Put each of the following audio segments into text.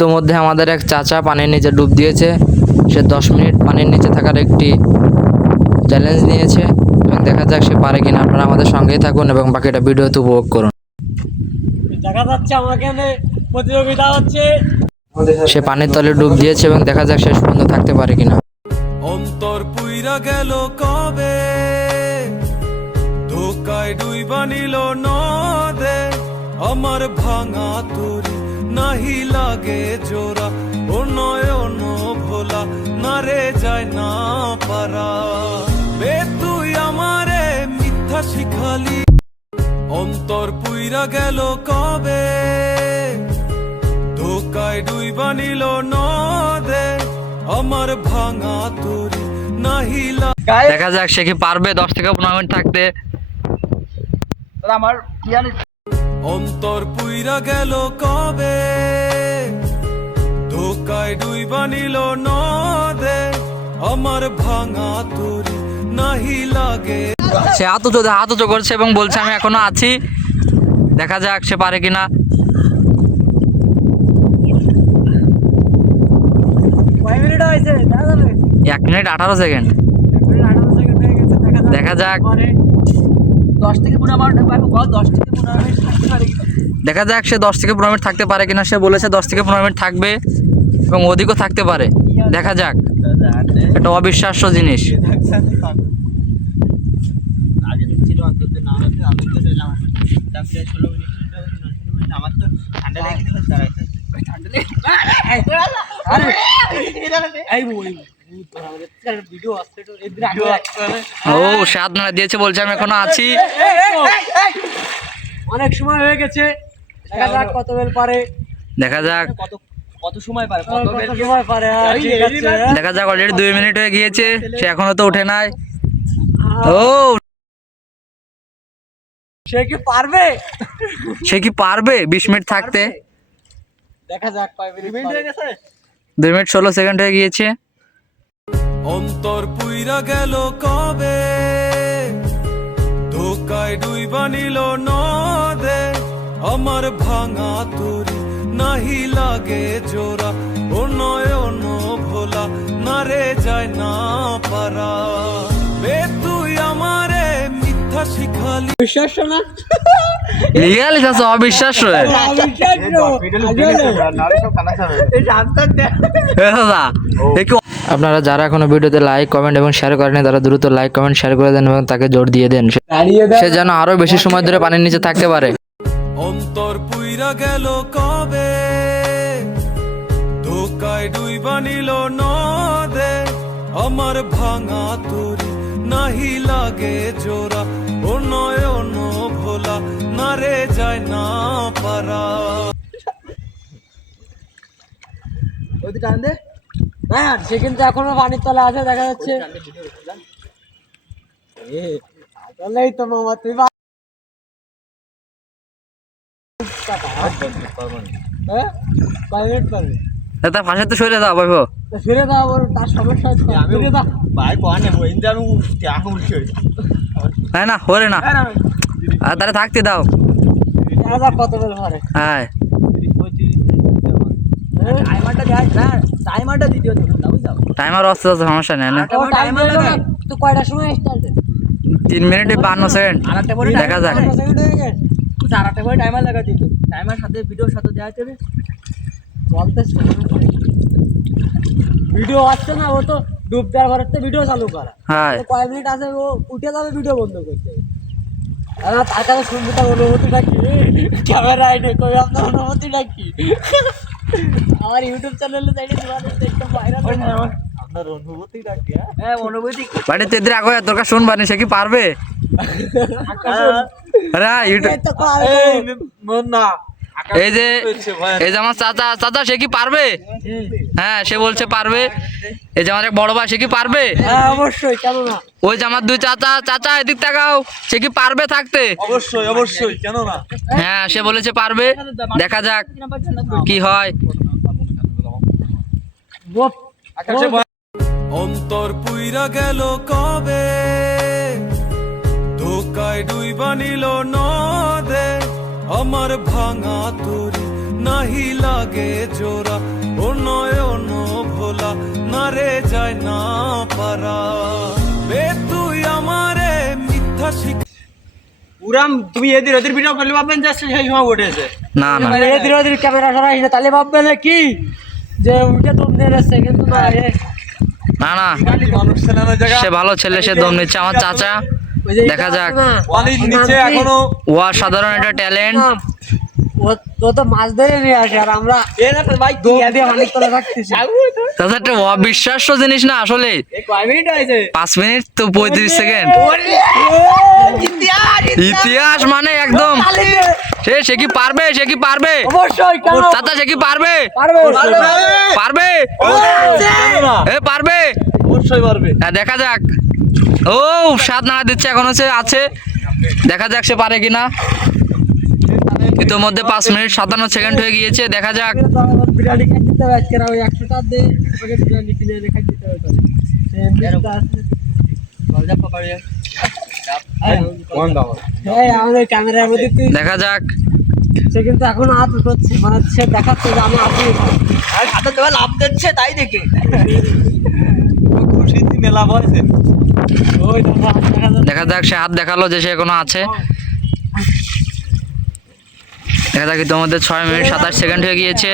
ইতোমধ্যে আমাদের এক চাচা পানির নিচে ডুব দিয়েছে। সে 10 মিনিট পানির নিচে থাকার একটি চ্যালেঞ্জ নিয়েছে এবং দেখা যাক সে পারে কিনা। আপনারা আমাদের সঙ্গেই থাকুন এবং বাকিটা ভিডিওতে উপভোগ করুন। দেখা যাচ্ছে আমাকে প্রতিযোগিতা হচ্ছে। সে পানির তলে ডুব দিয়েছে এবং দেখা যাক শেষ পর্যন্ত থাকতে পারে কিনা। অন্তর পুইরা গেল কবে, ধোকায় ডুইবা নিল নদে, আমার ভাঙা তরি নাহি লাগে জোড়া, ও নয়ন ভোলা না রে যায় না পারা, বে তুই আমারে মিথ্যা শিখালি। অন্তর পুইরা গেল কবে, ধোকায় ডুইবা নিল নদে, আমার ভাঙা তরি নাহি লাগে। দেখা যাক সে কি পারবে 10 থেকে 15 মিনিট থাকতে। আমার অন্তর পুইরা গেল কবে, ধোকায় ডুইবা নিল নদে, আমার ভাঙা তরি নাহি লাগে। সে হাত উঁচু করছে এবং বলছে আমি এখনো আছি। দেখা যাক সে পারে কিনা। 1 মিনিট 18 সেকেন্ড। দেখা যাক 10 থেকে 15 মিনিট পারবো। 10 থেকে 15 মিনিট থাকতে পারে কিনা। দেখা যাক সে 10 থেকে 15 মিনিট থাকতে পারে কিনা। সে বলেছে 10 থেকে 15 মিনিট থাকবে এবং অধিকও থাকতে পারে। দেখা যাক, এটা অবিশ্বাস্য জিনিস। ও 7 মিনিট দিয়েছে, বলছে আমি এখনো আছি। অনেক সময় হয়ে গেছে, দেখা যাক কত বেল পারে। দেখা যাক কত সময় পারে, কত সময় পারে। ঠিক আছে, দেখা যাক, অলরেডি 2 মিনিট হয়ে গিয়েছে, সে এখনো তো উঠে নাই। ও সে কি পারবে? সে কি পারবে 20 মিনিট থাকতে? দেখা যাক কয় মিনিট হয়ে গেছে। 2 মিনিট 16 সেকেন্ড হয়ে গিয়েছে। অন্তর পুইরা গেল কবে, ধোকায় ডুইবা নিল নদে, আমার ভাঙা তরি নাহি লাগে জোড়া, ও নয়ন ভোলা না রে যায় না পারা, বে তুই আমারে মিথ্যা শিখালি। বিশ্বাস না? লিগালি আছে অবিশ্বাস্য। আপনারা যারা এখনো ভিডিওতে লাইক কমেন্ট এবং শেয়ার করেনি তারা দ্রুত লাইক কমেন্ট শেয়ার করে দেন এবং তাকে জোর দিয়ে দেন, সে যেন আরো বেশি সময় ধরে পানির নিচে থাকতে পারে। অন্তর পুইরা গেল কবে, ধোকায় ডুইবা নিল নদে, আমার ভাঙা তরি নাহি লাগে জোড়া, ও নয়ন ভোলা না রে যায় না পারা। হ্যাঁ, সে কিন্তু এখনো পানির তলে আছে, দেখা যাচ্ছে। তাহলেই তো মামা তুই কয় মিনিট পারবি? তার ফাঁসে তো সরে দাও ভাইবো, ফিরে দাও, ওর তার সমস্যা হচ্ছে। ফিরে দাও হ্যাঁ না হরে না, আর তাহলে থাকতে দাও। দেখা যাক কত বেল পারে। হ্যাঁ টাইমারটা দিতে হতো না, বুঝছো? টাইমার অস্ত সমস্যা নেই না। টাইমার তো কয়টার সময় স্টার্ট? 3 minute 52 second. দেখা যাক। আরেকটা করে টাইমার লাগা দিত। টাইমার সাথে ভিডিওর সাথে দেওয়া যাবে। বলতেছ ভিডিও আসছে না, ও তো ডুব দেওয়ার ঘরের তো ভিডিও চালু করা। হ্যাঁ কয় মিনিট আছে, ও উঠে যাবে, ভিডিও বন্ধ করতে। তার কাছে শুনবো তার অনুভূতিটা কি, ক্যামেরা আইডে কই আপনার অনুভূতিটা কি? আমার ইউটিউব চ্যানেলে যাইলে তোমাদের দেখতে ভাইরাল হয় না। আপনার অনুভূতিটা কি? হ্যাঁ, অনুভূতি বাড়ি তেদ্রে আগে দরকার শুনবানি, সে কি পারবে? আরে ইউটিউব মন না। এই যে আমার চাচা সে কি পারবে? হ্যাঁ সে বলছে পারবে। এই যে আমার এক বড় ভাই, সে কি পারবে? হ্যাঁ অবশ্যই, কেন না। ওই যে আমার 2 চাচা এদিক তাকাও, সে কি পারবে থাকতে? অবশ্যই অবশ্যই, কেন না। হ্যাঁ সে বলেছে পারবে। দেখা যাক কি হয়। অন্তর পুইরা গেল কবে, ধোকায় ডুইবা নিল নদে, আমার ভাঙা তরি নাহি লাগে জোড়া ও নয়ন ভোলা না রে যায় না পারা বে তুই আমারে মিথ্যা শিখ পুরাম তুমি এদির ওদির ভিডিও করলে ভাববেন যে সেই সময় উঠেছে না না এদির ওদির ক্যামেরা সরাই না, তাহলে ভাববেন কি যে উঠে দম দিয়ে এসছে, কিন্তু না, না না মানুষ চেনানো জায়গা সে ভালো ছেলে, সে দম নিচ্ছে আমার চাচা। ওই যে দেখা যাক। পানির নিচে এখনো ও সাধারণ একটা ট্যালেন্ট। ও তো মাছ ধরে নিয়ে আসে, আর আমরা ভাই দৌড় দিয়ে অনেক তলে রাখতেছি। তাছাড়া একটা অবিশ্বাস্য জিনিস না আসলে। এই কয় মিনিট হয়েছে? 5 মিনিট তো 35 সেকেন্ড। ইতিহাস মানে একদম সে কি পারবে, সে কি পারবে অবশ্যই, কেন চাচা, সে কি পারবে পারবে? পারবে এ পারবে অবশ্যই পারবে। হ্যাঁ, দেখা যাক। ও সাত নাড়া দিচ্ছে, এখন আছে দেখা যাক সে পারে কিনা। ইতিমধ্যে 5 মিনিট 57 সেকেন্ড হয়ে গিয়েছে, দেখা যাক। বিরিয়ানি খাই দিতে হবে আজকে, ওই 100 টাকা দিয়ে ওকে বিরিয়ানি কিনে এনে খাই দিতে হবে। আমাদের ক্যামেরার মধ্যে তুই দেখা যাক। সে কিন্তু এখন হাত উঠছে, মানে সে দেখাচ্ছে যে আমি আপনি হাতে তোমার লাভ দিচ্ছে তাই দেখে খুশিতে মেলা বয়সে ওই দেখো হাত দেখা যাচ্ছে। দেখা যাক, সে হাত দেখালো যে সে এখনো আছে। দেখা যাক, ইতিমধ্যে 6 মিনিট 27 সেকেন্ড হয়ে গিয়েছে।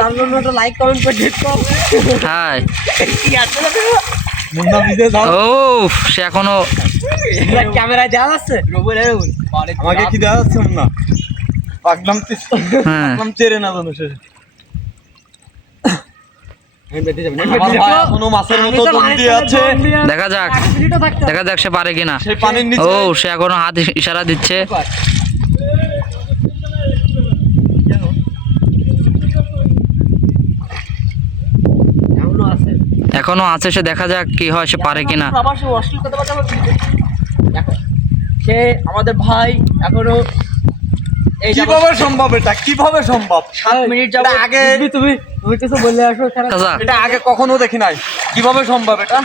তার জন্য একটা লাইক কমেন্ট করে দিতে হবে। হ্যাঁ, কি আছে না মুন্না ভিজে দাও ও সে এখনো ক্যামেরায় দেওয়া যাচ্ছে? আমাকে কি দেওয়া যাচ্ছে মুন্না? পাকলাম হ্যাঁ চেরে না জানো শেষে আমার ভাই এখনো মাছের মতো দম দিয়ে আছে। দেখা যাক, দেখা যাক সে পারে কিনা। সেই পানির নিচে ও সে এখনো হাত ইশারা দিচ্ছে। এখনো আছে সে, দেখা যাক কি হয়, সে পারে কিনা। আবার সে অশ্লীল কথাবার্তা বলছে। দেখো, সে আমাদের ভাই এখনো এই কিভাবে সম্ভব? এটা কিভাবে সম্ভব? 7 মিনিট যাবো আগে তুমি কিছু বললে আসো। চাচা এটা আগে কখনো দেখি নাই। কিভাবে সম্ভব এটা?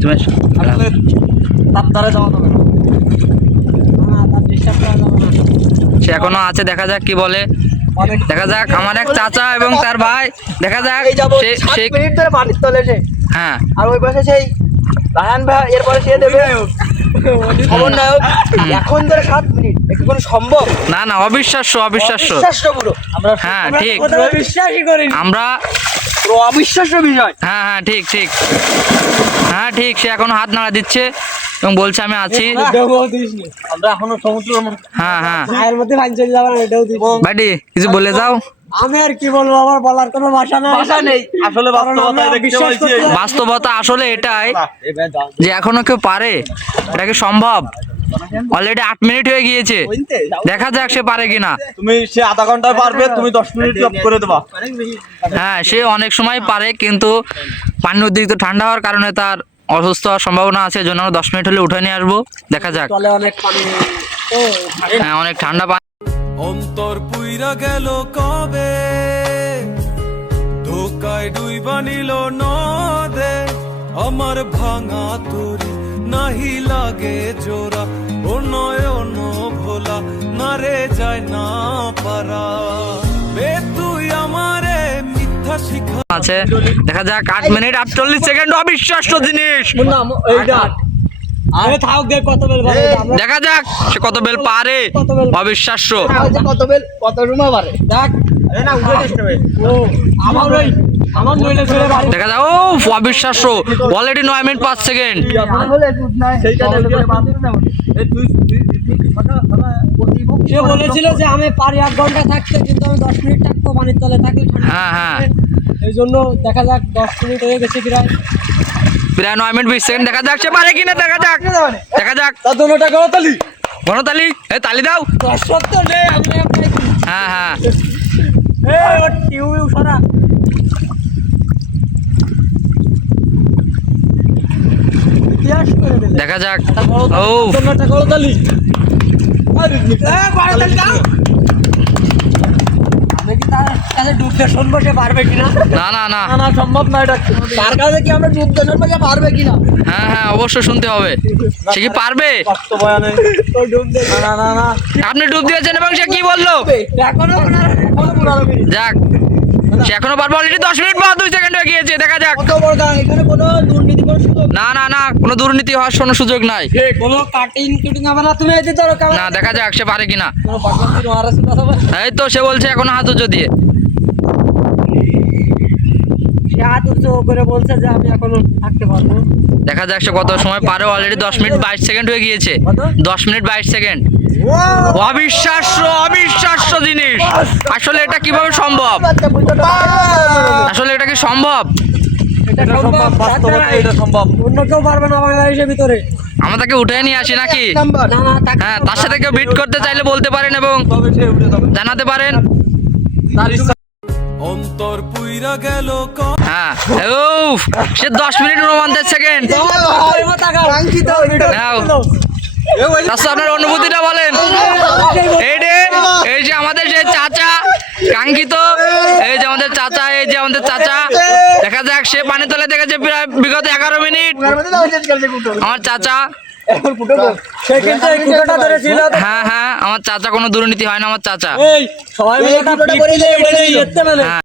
তুমি আসলে তার দ্বারা যাওয়া যাবে না। তার ডিস্টার্ব করা যাবে না। সে এখনো আছে, দেখা যাক কি বলে। দেখা যাক, আমার এক চাচা এবং তার ভাই, দেখা যাক সে মিনিট ধরে পানির তলে সে, হ্যাঁ আর ওই পাশে সেই রাহান ভাই, এরপরে সে দেবে সমন্বয়ক। এখন ধরে 7 মিনিট, এটা কোনো সম্ভব? না না, অবিশ্বাস্য অবিশ্বাস্য। অবিশ্বাস্য পুরো। আমরা হ্যাঁ ঠিক, বিশ্বাসই করি আমরা পুরো অবিশ্বাস্য বিষয়। হ্যাঁ হ্যাঁ ঠিক ঠিক, হ্যাঁ ঠিক। সে এখনো হাত নাড়া দিচ্ছে এবং বলছে আমি আছি। আমরা এখনো সমুদ্রের হ্যাঁ হ্যাঁ, ভাইয়ের মধ্যে ভাই চলে যাবার, এটাও দিই। বাড়ি কিছু বলে যাও। আমি আর কি বলবো, আমার বলার কোনো ভাষা নেই। আসলে বাস্তবতায় দেখতে বিশ্বাস পাইছি। করতে পারি। বাস্তবতা আসলে এটাই যে এখনো কেউ পারে, এটা কি সম্ভব? অলরেডি 8 মিনিট হয়ে গিয়েছে, দেখা যাক সে পারে কিনা। তুমি সে আধা ঘন্টায় পারবে, তুমি 10 মিনিট জব করে দেবা। হ্যাঁ, সে অনেক সময় পারে, কিন্তু পানি অতিরিক্ত ঠান্ডা হওয়ার কারণে তার অসুস্থ হওয়ার সম্ভাবনা আছে। এই জন্য আমরা 10 মিনিট হলে উঠে নিয়ে আসবো, দেখা যাক। তলে অনেক পানি। ও হ্যাঁ, অনেক ঠান্ডা পানি। অন্তর পুইরা গেল কবে, ধোকায় ডুইবা নিল নদে, আমার ভাঙা তরি নাহি লাগে জোড়া ও নয়ন ভোলা না রে যায় না পারা বে তুই আমারে মিথ্যা শিখা আছে, দেখা যাক। 8 মিনিট 48 সেকেন্ড, অবিশ্বাস্য জিনিস। এইটা আরে থাক, দেখ কত বেল পারে। দেখা যাক সে কত বেল পারে, অবিশ্বাস্য। কত বেল, কত রুমা পারে দেখ। আরে না, উঠে আসতে হবে। ও আমার নইলে ধরে বাড়ি। দেখা যাক, ও অবিশ্বাস্য। Already 9 minute 5 second. আমার বলে দুধ নাই, সেইটা দেখে বাদ দিতে হবে। সে বলেছিল যে আমি পারি 1 ঘন্টা থাকতে, কিন্তু আমি 10 মিনিট থাকবো পানির তলে থাকলে ঠান্ডা। হ্যাঁ হ্যাঁ, এই জন্য দেখা যাক, 10 মিনিট হয়ে গেছে প্রায়। প্রায় 9 মিনিট 20 সেকেন্ড, দেখা যাক সে পারে কিনা। দেখা যাক, দেখা যাক। তার জন্য টাকা তালি গণতালি, এই তালি দাও। 10 তো নেই, আমি আপনাকে হ্যাঁ হ্যাঁ, এই ও টিউব সরা। ইতিহাস করে দিলে। দেখা যাক। ও জন্য টাকা তালি। আরে বাড়ি দাও। আমি কি তার কাছে ডুবতে শুনবো সে পারবে কিনা। না না না, না সম্ভব না এটা। তার কাছে কি আমরা ডুবতে শুনবো সে পারবে কিনা। হ্যাঁ হ্যাঁ অবশ্যই শুনতে হবে। সে কি পারবে? ও ডুবতে না না না আপনি ডুব দিয়েছেন এবং সে কি বললো? এখনো 15 মিনিট। যাক, সে এখনো পারবে। অলরেডি 10 মিনিট বা 2 সেকেন্ড হয়ে গিয়েছে। দেখা যাক। কত বড় গান, এখানে কোনো দুর্নীতি কোনো সুযোগ না না না, কোনো দুর্নীতি হওয়ার কোনো সুযোগ নাই। কোনো কাটিং কুটিং হবে না। তুমি এদিকে ধরো না, দেখা যাক সে পারে কিনা। কোনো বাকবাকি মহারাষ্ট্র কথা বলে এই তো সে বলছে এখনো হাত উঁচু দিয়ে। সে হাত উঁচু করে বলছে যে আমি এখনো থাকতে পারবো। দেখা যাক সে কত সময় পারে। অলরেডি 10 মিনিট 22 সেকেন্ড হয়ে গিয়েছে। কত? 10 মিনিট 22 সেকেন্ড। অবিশ্বাস্য অবিশ্বাস্য জিনিস। আসলে এটা কিভাবে সম্ভব? আসলে এটা কি সম্ভব? এটা সম্ভব, বাস্তবতা এটা সম্ভব। অন্য কেউ পারবে না বাংলাদেশের ভিতরে। আমাদেরকে উঠে নিয়ে আসি নাকি? না না হ্যাঁ, তার সাথে কেউ বিট করতে চাইলে বলতে পারেন এবং জানাতে পারেন। অন্তর পুইরা গেল হ্যাঁ, উফ, সে 10 মিনিট 29 সেকেন্ড। আচ্ছা, আপনার অনুভূতিটা বলেন। এই যে আমাদের সেই চাচা কাঙ্ক্ষিত, এই যে আমাদের চাচা, এই যে আমাদের চাচা। দেখা যাক সে পানি তলে দেখেছে প্রায় বিগত 11 মিনিট। আমার চাচা, সে কিন্তু এই কুটোটা ধরেছিল। হ্যাঁ হ্যাঁ, আমার চাচা কোনো দুর্নীতি হয় না। আমার চাচা এই সবাই মিলে একটা পিট দিলে এটা নিয়ে যেতে মানে। হ্যাঁ।